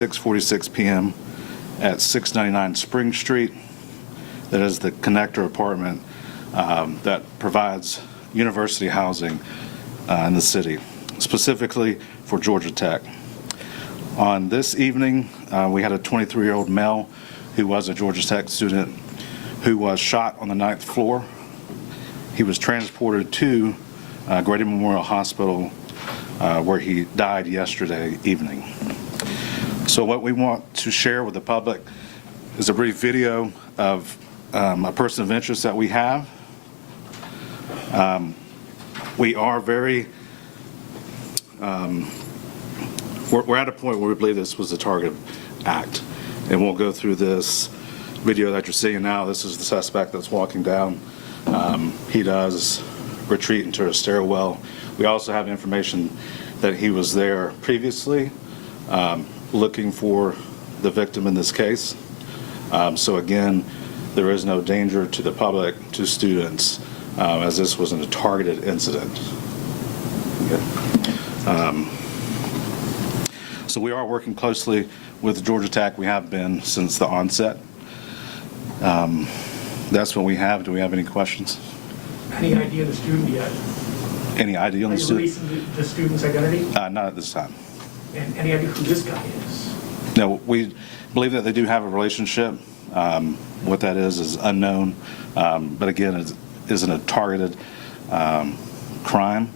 6:46 p.m. at 699 Spring Street. That is the connector apartment that provides university housing in the city, specifically for Georgia Tech. On this evening, we had a 23-year-old male who was a Georgia Tech student who was shot on the 9th floor. He was transported to Grady Memorial Hospital where he died yesterday evening. So what we want to share with the public is a brief video of a person of interest that we have. We are very, we're at a point where we believe this was a targeted act. And we'll go through this video that you're seeing now. This is the suspect that's walking down. He does retreat into a stairwell. We also have information that he was there previously looking for the victim in this case. So again, there is no danger to the public, to students, as this wasn't a targeted incident. So we are working closely with Georgia Tech. We have been since the onset. That's what we have. Do we have any questions? Any idea of the student yet? Any idea on the student? Are you releasing the student's identity? Not at this time. And any idea who this guy is? No, we believe that they do have a relationship. What that is unknown. But again, it isn't a targeted crime.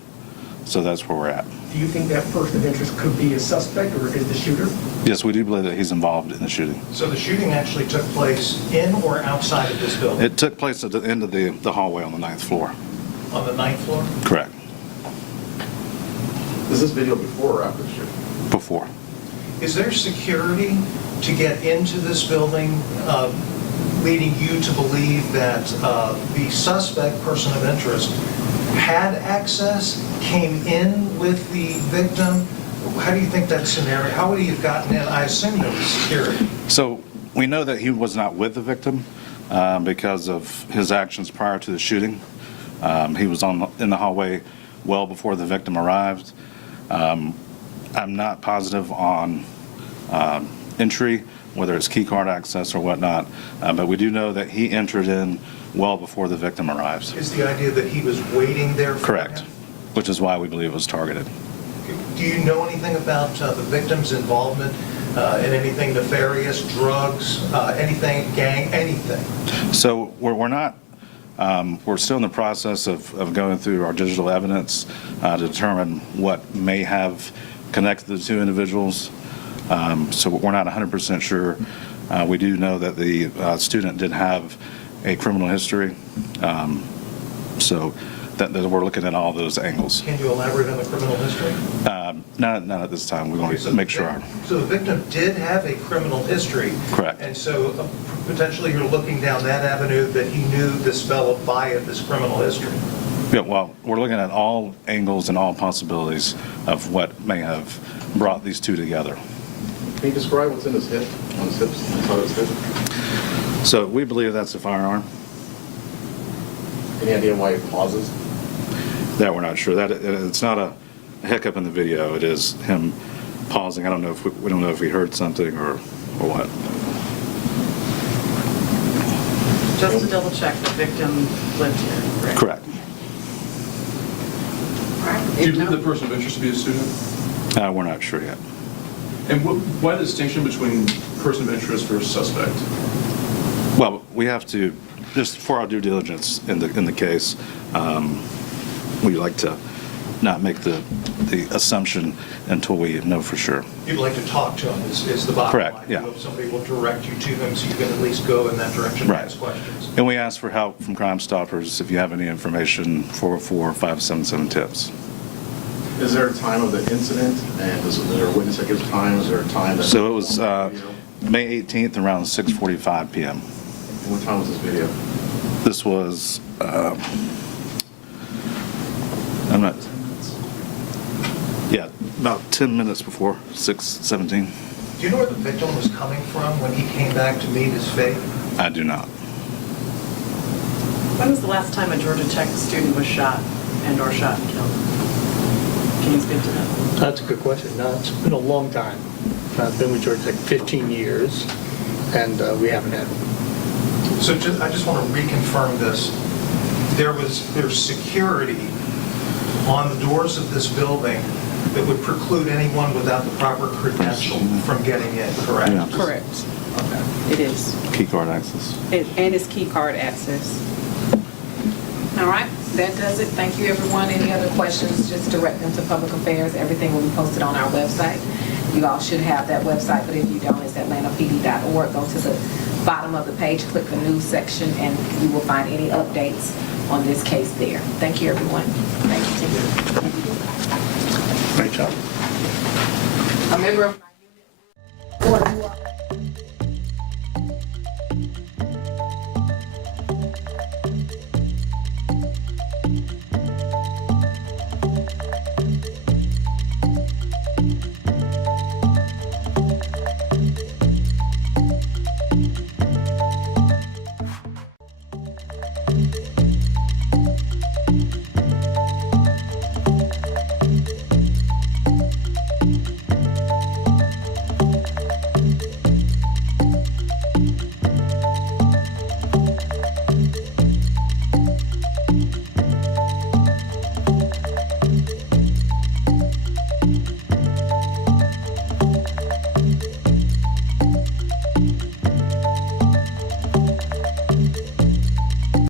So that's where we're at. Do you think that person of interest could be a suspect or is the shooter? Yes, we do believe that he's involved in the shooting. So the shooting actually took place in or outside of this building? It took place at the end of the hallway on the 9th floor. On the 9th floor? Correct. Is this video before or after the shooting? Before. Is there security to get into this building, leading you to believe that the suspect, person of interest, had access, came in with the victim? How do you think that scenario, how would he have gotten in? I assume there was security. So we know that he was not with the victim because of his actions prior to the shooting. He was in the hallway well before the victim arrived. I'm not positive on entry, whether it's key card access or whatnot, but we do know that he entered in well before the victim arrived. Is the idea that he was waiting there for Correct, him? which is why we believe it was targeted. Do you know anything about the victim's involvement in anything nefarious, drugs, anything, gang, anything? So we're not, we're still in the process of going through our digital evidence to determine what may have connected the two individuals. So we're not 100% sure. We do know that the student did have a criminal history. So that we're looking at all those angles. Can you elaborate on the criminal history? Not at this time. We want to make sure. So the victim did have a criminal history. Correct. And so potentially you're looking down that avenue that he knew this fellow via this criminal history. Yeah, well, we're looking at all angles and all possibilities of what may have brought these two together. Can you describe what's in his hip, on his hips, inside his hip? So we believe that's a firearm. Any idea why he pauses? That we're not sure. That it's not a hiccup in the video. It is him pausing. I don't know if we don't know if he heard something or what. Just to double check, the victim lived here, correct? Correct. Do you believe the person of interest to be a student? We're not sure yet. And why the distinction between person of interest versus suspect? Well, we have to, just for our due diligence in the case, we like to not make the assumption until we know for sure. You'd like to talk to him is the bottom Correct, line. yeah. You hope somebody will direct you to him so you can at least go in that direction and Right. ask questions. And we ask for help from Crime Stoppers if you have any information, 404-577-TIPS. Is there a time of the incident, and is there a witness that gives time? Is there a time that... So it was May 18th around 6:45 p.m. And what time was this video? This was, I'm not, yeah, about 10 minutes before 6:17. Do you know where the victim was coming from when he came back to meet his fate? I do not. When was the last time a Georgia Tech student was shot and/or shot and killed? Can you speak to that? That's a good question. No, it's been a long time. been with George like 15 years, and we haven't had one. So I just want to reconfirm this. There's security on the doors of this building that would preclude anyone without the proper credential from getting in, correct? Yeah. Correct. Okay. It is. Key card access. And it's key card access. All right, that does it. Thank you, everyone. Any other questions, just direct them to Public Affairs. Everything will be posted on our website. You all should have that website, but if you don't, it's atlantapd.org. Go to the bottom of the page, click the news section, and you will find any updates on this case there. Thank you, everyone. Thank you, Tim. Great job. A member of my unit.